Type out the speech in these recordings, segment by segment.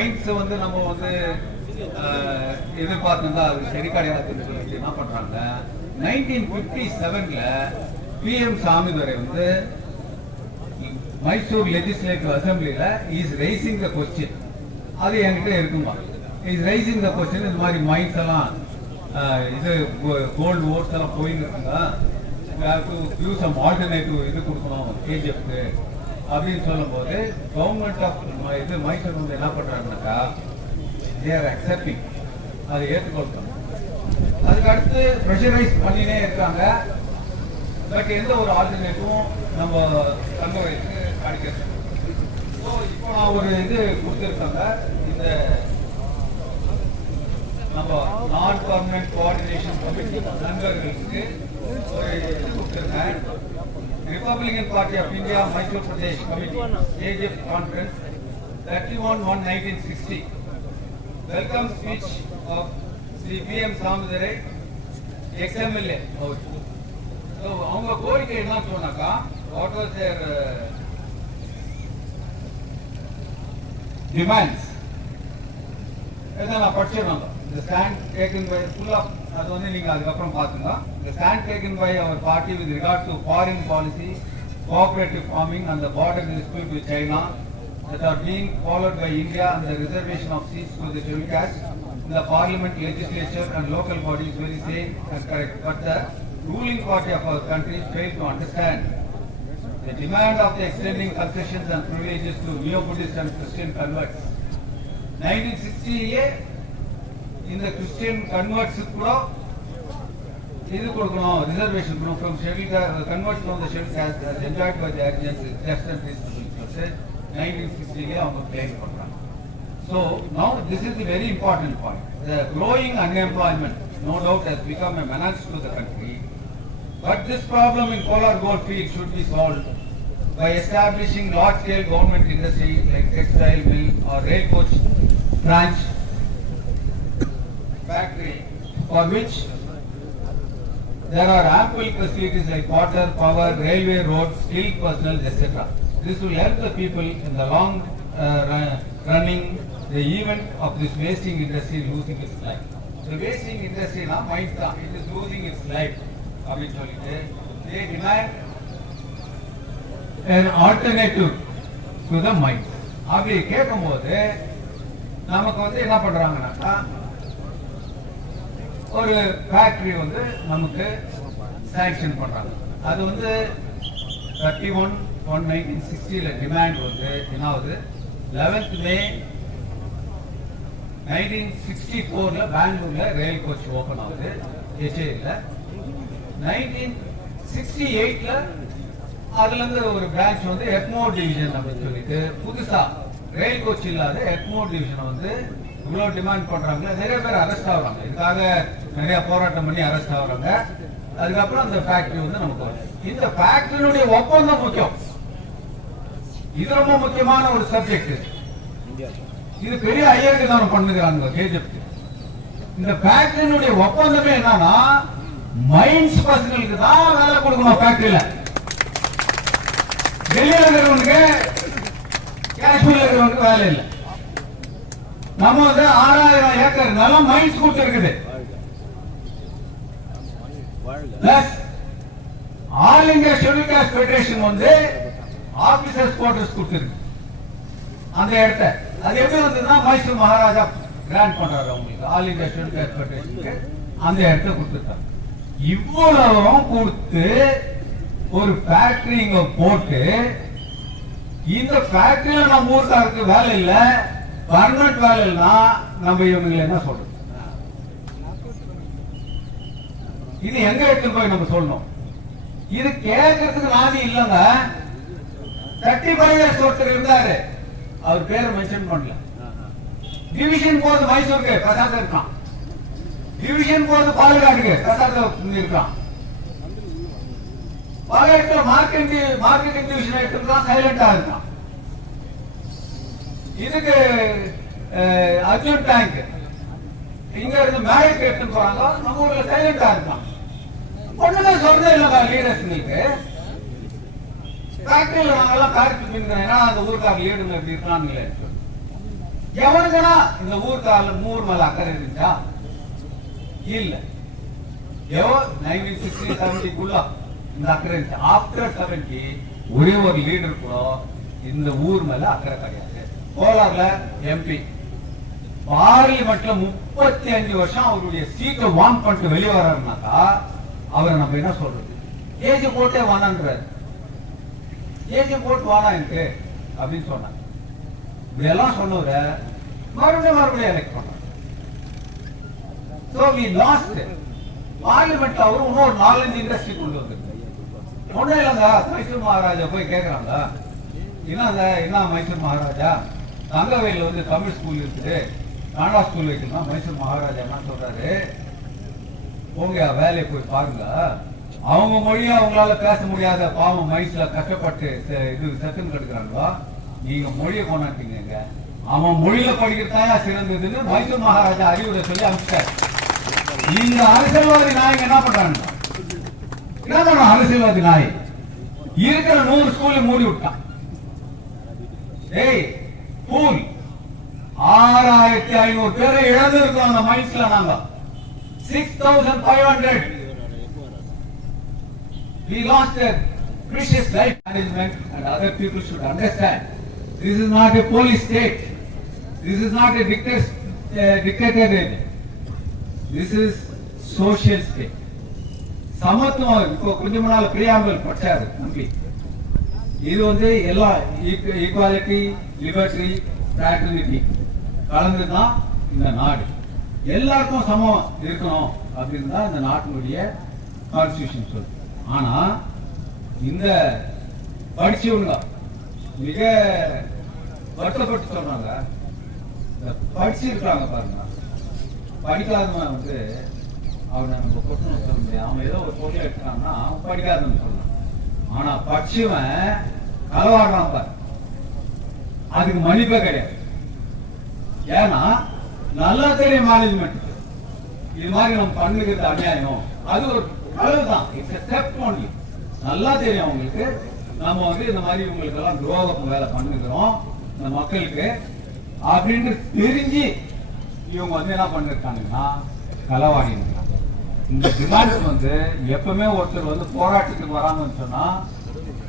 Minds வந்து நம்ம வந்து எதிர்பார்த்துருந்தா அது சரி கிடையாதுன்னு சொல்லிட்டு என்ன பண்றாங்க, 1957ல PM சாமிதுரை வந்து மைசூர் லெஜிஸ்லேட்டிவ் அசம்பிளில இஸ் ரைசிங் த கொஸ்டின். அது என்கிட்ட இருக்குமா, இஸ் ரைசிங் த கொஸ்டின். இந்த மாதிரி மைண்ட்ஸ் எல்லாம் இது கோல்டு ஓட்ஸ் எல்லாம் போயின்னு இருக்குங்க, ஆல்டர்னேட்டிவ் இது கொடுக்கணும் கேஜிஎஃப்க்கு அப்படின்னு சொல்லும் போது கவர்மெண்ட் ஆஃப் இது மைசூர் வந்து என்ன பண்றாங்கன்னாக்கா they are accepting, அதை ஏற்றுக்கொள்ளணும். அதுக்கு அடுத்து ப்ரெஷரைஸ் பண்ணினே இருக்காங்க. பட் எந்த ஒரு ஆல்டர்னேட்டிவும் நம்ம கன்வர்க்கு கிடைக்கிறது. ஸோ இப்போ நான் ஒரு இது கொடுத்துருக்காங்க, இந்த நம்ம நான் பர்மனன்ட் கோஆர்டினேஷன் கமிட்டி நண்பர்களுக்கு ஒரு இது கொடுத்துருக்கேன். Republican party of India Mysore Pradesh committee AGF conference 31/1/1960 welcome speech of Shri PM Samidurai XMLA. அவங்க கோரிக்கை என்ன சொன்னாக்கா, வாட் வாஸ் தேர் டிமாண்ட்ஸ் நான் படிச்சிடறாங்க. The stand taken by full of அது வந்து நீங்க அதுக்கப்புறம் பாத்துங்க. The stand taken by our party with regard to foreign policy, cooperative farming and the border dispute with China that are being followed by India and the reservation of seats to the scheduled caste in the parliament, legislature and local bodies very sane and correct. But the ruling party of our country failed to understand the demand of the extending concessions and privileges to Neo-Buddhist and Christian converts. 1960 இந்த Christian converts கூட இது கொடுக்கணும், reservation கொடுக்கணும் from scheduled converts from the scheduled caste as enjoyed by the Arjans just and reasonable. 1960 அவங்க claim பண்றாங்க. So now this is the very important point. The growing unemployment no doubt has become a menace to the country, but this problem in Kolar gold field should be solved by establishing large-scale government industry like textile mill or rail coach branch factory, for which there are ample facilities like water, power, railway, roads, skilled personnel, etc. This will help the people in the long running the event of this wasting industry losing its life. The wasting industry now might it is losing its life. They demand an alternative to the mine. அப்படி கேட்கும்போது நமக்கு வந்து என்ன பண்றாங்கன்னாக்கா, ஒரு factory வந்து நமக்கு sanction பண்றாங்க. அது வந்து 31/1/1960 டிமாண்ட் வந்து என்னாவது 11th May 1964 பெங்களூர்ல ரயில் கோச் ஓபன் ஆகுது HAL. 1968 அதுல இருந்து ஒரு பிரான்ச் வந்து எக்மோர் டிவிஷன் அப்படின்னு சொல்லிட்டு புதுசா ரயில் கோச் இல்லாத எக்மோர் டிவிஷன் வந்து இவ்வளவு டிமாண்ட் பண்றாங்க. நிறைய பேர் அரெஸ்ட் ஆகுறாங்க, இதுக்காக நிறைய போராட்டம் பண்ணி அரெஸ்ட் ஆகுறாங்க. அதுக்கப்புறம் அந்த ஃபேக்டரி வந்து நமக்கு வருது. இந்த ஃபேக்டரியினுடைய ஒப்பந்தம் முக்கியம், இது ரொம்ப முக்கியமான ஒரு சப்ஜெக்ட். இது பெரிய ஐயருக்கு தான் பண்ணுகிறாங்க கேஜிஎஃப். இந்த ஃபேக்டரியினுடைய ஒப்பந்தமே என்னன்னா, மைன்ஸ் பசங்களுக்கு தான் வேலை கொடுக்கணும் ஃபேக்டரியில. டெல்லியில் இருக்கிறவனுக்கு காஷ்மீர்ல இருக்கிறவனுக்கு வேலை இல்லை. நம்ம வந்து 6000 ஏக்கர் நிலம் மைன்ஸ் கொடுத்து இருக்குது. All India schedule cost federation வந்து ஆபீசர்ஸ் குவார்டர்ஸ் கொடுத்துருக்கு அந்த இடத்த. அது எப்படி வந்ததுன்னா மைசூர் மகாராஜா கிராண்ட் பண்றாரு அவங்களுக்கு, ஆல் இந்தியா ஷெட்யூல் காஸ்ட் ஃபெடரேஷனுக்கு அந்த இடத்த கொடுத்துருக்காங்க. இவ்வளவும் கொடுத்து ஒரு ஃபேக்டரி இங்க போட்டு, இந்த ஃபேக்டரியில நம்ம ஊருக்காருக்கு வேலை இல்ல, பர்மனன்ட் வேலை இல்லைன்னா நம்ம இவங்களை என்ன சொல்றோம்? இது எங்க எடுத்து போய் நம்ம சொல்லணும்? இது கேட்கறதுக்கு நாதி இல்லங்க. 35 இயர்ஸ் ஒருத்தர் இருந்தாரு, அவர் பேரை மென்ஷன் பண்ணல. டிவிஷன் போறது மைசூருக்கு பிரசாத் இருக்கான், டிவிஷன் போறது பாலக்காடுக்கு பிரசாத் இருக்கான், பாலக்காட்டுல மார்க்கெட்டிங் டிவிஷன் எடுத்துருக்கான், சைலண்டா இருக்கான். இதுக்கு அர்ஜுன் டேங்க் இங்க இருந்து மேரேஜ் எடுத்துட்டு போறாங்க, நம்ம ஊர்ல சைலண்டா இருக்கான். ஒண்ணுமே சொல்றதே இல்லைங்க லீடர்ஸ்ங்களுக்கு. ஃபேக்டரியில நாங்கெல்லாம் காரிட்டு அந்த ஊருக்கார லீடர்ல எப்படி இருக்கான்னு. எவனுக்குனா இந்த ஊர் மேல அக்கறை இருந்துச்சா? இல்ல. எவோ 1960 70 இந்த அக்கறை இருந்துச்சு. ஆஃப்டர் 70 ஒரே ஒரு லீடர் கூட இந்த ஊர் மேல அக்கறை கிடையாது. கோலார்ல எம்பி பார்லிமெண்ட்ல 35 வருஷம் அவருடைய சீட்டை வான் பண்ணிட்டு வெளியே வர்றாருனாக்கா அவரை நம்ம என்ன சொல்றது? ஏஜ் போட்டே வானான்றாரு. ஏஜ் போட்டு வானா எனக்கு அப்படின்னு சொன்னாங்க. இதெல்லாம் சொன்னவர மறுபடியும் எலெக்ட் பண்ணாங்க. So we lost parliament. அவரு இன்னொரு 4-5 இண்டஸ்ட்ரி கொண்டு வந்திருக்கு. ஒன்னும் இல்லைங்க, மைசூர் மகாராஜா போய் கேட்கறாங்க, என்ன மைசூர் மகாராஜா தங்கவேலில் வந்து தமிழ் ஸ்கூல் இருக்குது, கன்னடா ஸ்கூல் வைக்கணும். மைசூர் மகாராஜா என்ன சொல்றாரு, உங்க வேலையை போய் பாருங்க, அவங்க மொழியை அவங்களால பேச முடியாத பாவம் மைசூர்ல கஷ்டப்பட்டு இது செத்துன்னு கெடுக்கிறாங்களோ, நீங்க மொழியை கொண்டாட்டீங்க, அவன் மொழியில படிக்கிறதா சிறந்ததுன்னு மைசூர் மகாராஜா அறிவுரை சொல்லி அனுப்பிச்சாரு. இந்த அரசியல்வாதி நாயங்க என்ன பண்றாங்க? என்ன பண்றான் அரசியல்வாதி நாய்? இருக்கிற 100 ஸ்கூல்ல மூடி விட்டான். ஏய் ஸ்கூல் 6500 பேரை இழந்து இருக்கோம் அந்த மைண்ட்ஸ்ல. நாங்க 6500. We lost a precious life. Management and other people should understand. This is not a police state. This is not a dictatorship. This is social state. சமத்துவம் இப்போ கொஞ்சம் நாள் பிரியாம்பல் படிச்சாரு நம்பி. இது வந்து எல்லாம் ஈக்குவாலிட்டி, லிபர்ட்டி, ஃப்ராட்டர்னிட்டி கலந்துதான் இந்த நாடு. எல்லாருக்கும் சமம் இருக்கணும் அப்படின்னு தான் இந்த நாட்டினுடைய கான்ஸ்டிடியூஷன் சொல்லுது. ஆனா இந்த படிச்சவங்க மிக வருத்தப்பட்டு சொல்றாங்க, படிச்சிருக்காங்க பாருங்க, படிக்காதவன் வந்து அவனை நம்ம கொட்டணும் சொல்ல முடியாது. அவன் ஏதோ ஒரு பொருளை எடுக்கிறான்னா அவன் படிக்காதவன் சொல்லலாம். ஆனா படிச்சவன் களவாடுறான் பாரு, அதுக்கு மதிப்பே கிடையாது. ஏன்னா நல்லா தெரியும் மேனேஜ்மெண்ட் இது மாதிரி நம்ம பண்ணுகிறது அநியாயம், அது ஒரு அளவுதான், நல்லா தெரியும் அவங்களுக்கு. நம்ம வந்து இந்த மாதிரி இவங்களுக்கு எல்லாம் துரோகம் வேலை பண்ணுகிறோம் இந்த மக்களுக்கு அப்படின்னு தெரிஞ்சு இவங்க வந்து என்ன பண்ணிருக்காங்கன்னா களவாடி இருக்காங்க. இந்த டிமாண்ட்ஸ் வந்து எப்பவுமே ஒருத்தர் வந்து போராட்டத்துக்கு வராங்கன்னு சொன்னா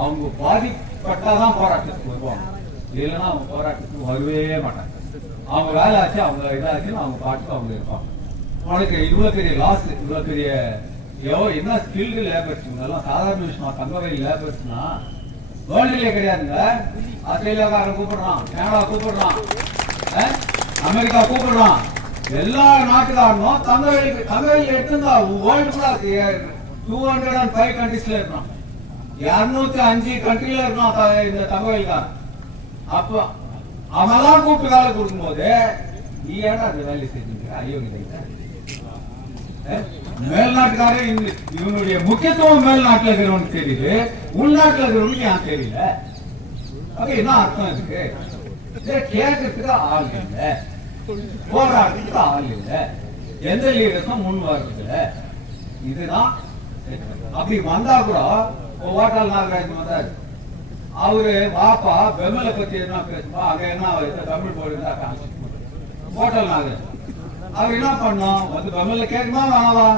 அவங்க பாதிப்பட்டாதான் போராட்டத்துக்கு வருவாங்க, இல்லைன்னா அவங்க போராட்டத்துக்கு வரவே மாட்டாங்க. அவங்க வேலை ஆச்சு, அவங்க இதாச்சுன்னு அவங்க பாட்டுக்கு அவங்க இருப்பாங்க. அவனுக்கு இவ்வளவு பெரிய லாஸ், இவ்வளவு பெரிய என்ன ஸ்கில்டு லேபர்ஸ், இவங்கெல்லாம் சாதாரண விஷயமா தங்கவேல் லேபர்ஸ்னா வேர்ல்டுலயே கிடையாதுங்க. ஆஸ்திரேலியாக்காரன் கூப்பிடுறான், கனடா கூப்பிடுறான், அமெரிக்கா கூப்பிடுறான், எல்லா நாட்டுக்காரனும் தங்கவேல் எடுத்துருந்தா வேர்ல்டு 205 கண்ட்ரீஸ்ல இருக்கான், 205 கண்ட்ரில இருக்கான் இந்த தங்கவேல்காரன். அப்ப அவெல்லாம் கூப்பிட்டு வேலை கொடுக்கும் போது நீ ஏன்னா அந்த வேலை செஞ்சீங்க? ஐயோ மேல்நாட்டுக்காரன் இவனுடைய முக்கியத்துவம் மேல்நாட்டில் இருக்கிறவனுக்கு தெரியுது, உள்நாட்டில் இருக்கிறவனுக்கு ஏன் தெரியல? அப்ப என்ன அர்த்தம் இருக்கு? கேட்கறதுக்கு ஆள் இல்லை, போராடுறதுக்கு ஆள் இல்லை, எந்த லீடர்ஸும் முன் வர்றதில்ல. இதுதான். அப்படி வந்தா கூட ஓட்டாள் நாகராஜ் வந்தாரு, அவரு வாப்பா பெம்மலை பத்தி என்ன பேசுமா, அங்க என்ன தமிழ் போடுதா ஓட்டாள் நாகராஜ் அவர் என்ன பண்ணோம் வந்து பெம்மல கேட்குமா வேணாவா?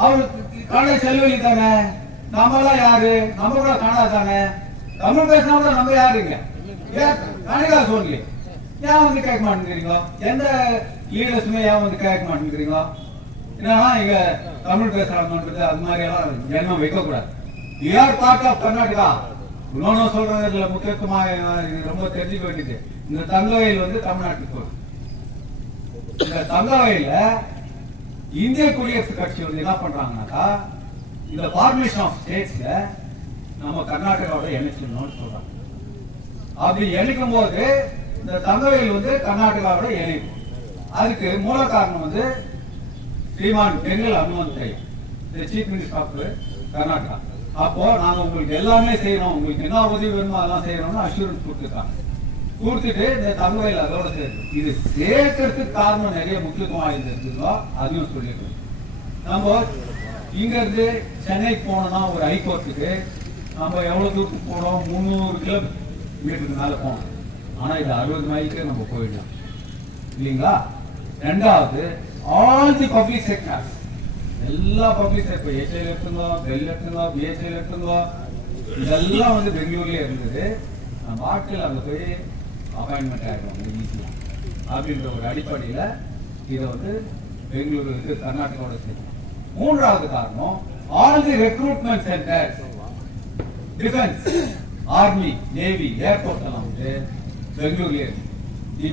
அவருக்கு கடை செல்வெளி தானே, நம்ம எல்லாம் யாரு? நம்ம கூட கனடா தானே, தமிழ் பேசினா கூட நம்ம யாருங்க? கனடா சொல்லி ஏன் வந்து கேட்க மாட்டேங்கிறீங்க? எந்த லீடர்ஸுமே ஏன் வந்து கேட்க மாட்டேங்கிறீங்க? என்னன்னா இங்க தமிழ் பேசுறாங்கன்றது அது மாதிரி எல்லாம் எண்ணம் வைக்க கூடாது. யார் பார்ட் ஆஃப் கர்நாடகா இன்னொன்னு சொல்றதுல முக்கியத்துவமா ரொம்ப தெரிஞ்சுக்க வேண்டியது, இந்த தங்கவேல் வந்து தமிழ்நாட்டுக்கு போகுது. இந்த தங்கவேல இந்திய குடியரசு கட்சி வந்து என்ன பண்றாங்கன்னாக்கா இந்த ஃபார்மேஷன் ஆஃப் ஸ்டேட்ஸ்ல நம்ம கர்நாடகாவோட இணைச்சிடணும்னு சொல்றாங்க. அப்படி இணைக்கும் போது இந்த தங்கவேல் வந்து கர்நாடகாவோட இணைக்கும். அதுக்கு மூல காரணம் வந்து ஸ்ரீமான் பெங்கல் அனுமந்த் ரை, சீஃப் மினிஸ்டர் ஆஃப் கர்நாடகா. அப்போ நாங்க உங்களுக்கு எல்லாமே செய்யறோம், உங்களுக்கு என்ன உதவி வேணுமோ அதெல்லாம் செய்யறோம்னு அஷூரன்ஸ் கொடுத்துருக்காங்க. கொடுத்துட்டு இந்த தங்கவேல் அதோட சேர்த்து இது சேர்க்கறதுக்கு காரணம் நிறைய முக்கியத்துவம் வாய்ந்திருக்குதோ அதையும் சொல்லிடுறோம். நம்ம இங்க இருந்து சென்னைக்கு போனோம்னா ஒரு ஹைகோர்ட்டுக்கு நம்ம எவ்வளவு தூரத்துக்கு போனோம்? 300 கிலோமீட்டருக்கு மேல போனோம். ஆனா இது 60 மைலுக்கு நம்ம போயிடலாம் இல்லைங்களா? ரெண்டாவது, ஆல் தி பப்ளிக் செக்டர்ஸ், எல்லா பப்ளிக் செக்டர், HIL எடுத்துங்க, பெல் எடுத்துங்க, BHIL எடுத்துங்க, இதெல்லாம் வந்து பெங்களூர்லயே இருந்தது. நம்ம ஆட்கள் அங்க போய் அப்பாயின்மெண்ட் ஆயிடுவாங்க ஈஸியா அப்படின்ற ஒரு அடிப்படையில இதை வந்து பெங்களூரு வந்து கர்நாடகாவோட சேர்த்து. மூன்றாவது காரணம், all the recruitment centres, defence, army, navy, airport எல்லாம் வந்து பெங்களூர்லயே இருக்கு.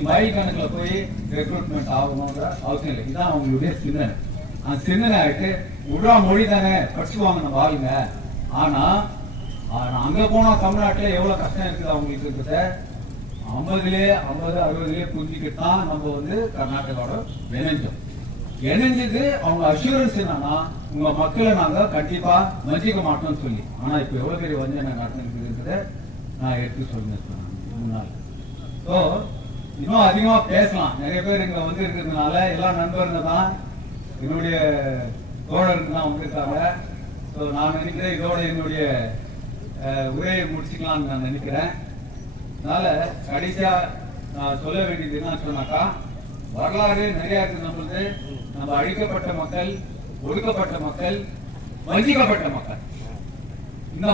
மைல் கணக்கில் போய் ரெக்ரூட்மெண்ட் ஆகணுன்ற அவசியம் இல்லை. இதுதான் அவங்களுடைய சிந்தனை. அந்த சிந்தனை ஆகிட்டு உடா மொழி தானே படிச்சுக்குவாங்க நம்ம ஆளுங்க. ஆனா அங்க போனா தமிழ்நாட்டில் எவ்வளவு கஷ்டம் இருக்குது அவங்களுக்கு இருக்கிறத 50-60 புரிஞ்சுக்கிட்டு தான் நம்ம வந்து கர்நாடகாவோட இணைஞ்சது. அவங்க அஷூரன்ஸ் என்னன்னா, உங்க மக்களை நாங்க கண்டிப்பா மதிக்க மாட்டோம்னு சொல்லி. ஆனா இப்ப எவ்வளவு பெரிய வஞ்சனை நடந்துருக்குதுன்றத நான் எடுத்து சொல்லிருக்கேன் முன்னாள். ஸோ இன்னும் அதிகமா பேசலாம். நிறைய பேர் இங்க வந்து இருக்கிறதுனால எல்லாம் நண்பருங்க தான், என்னுடைய தோழருக்கு தான் வந்திருக்காங்க. ஸோ நான் நினைக்கிறேன் இதோட என்னுடைய உரையை முடிச்சுக்கலாம்னு நான் நினைக்கிறேன். அதனால கடைசியா நான் சொல்ல வேண்டியது என்ன சொன்னாக்கா, வரலாறு நிறைய இருக்கு நம்மளுக்கு. நம்ம அழிக்கப்பட்ட மக்கள், ஒடுக்கப்பட்ட மக்கள், வஞ்சிக்கப்பட்ட மக்கள், இந்த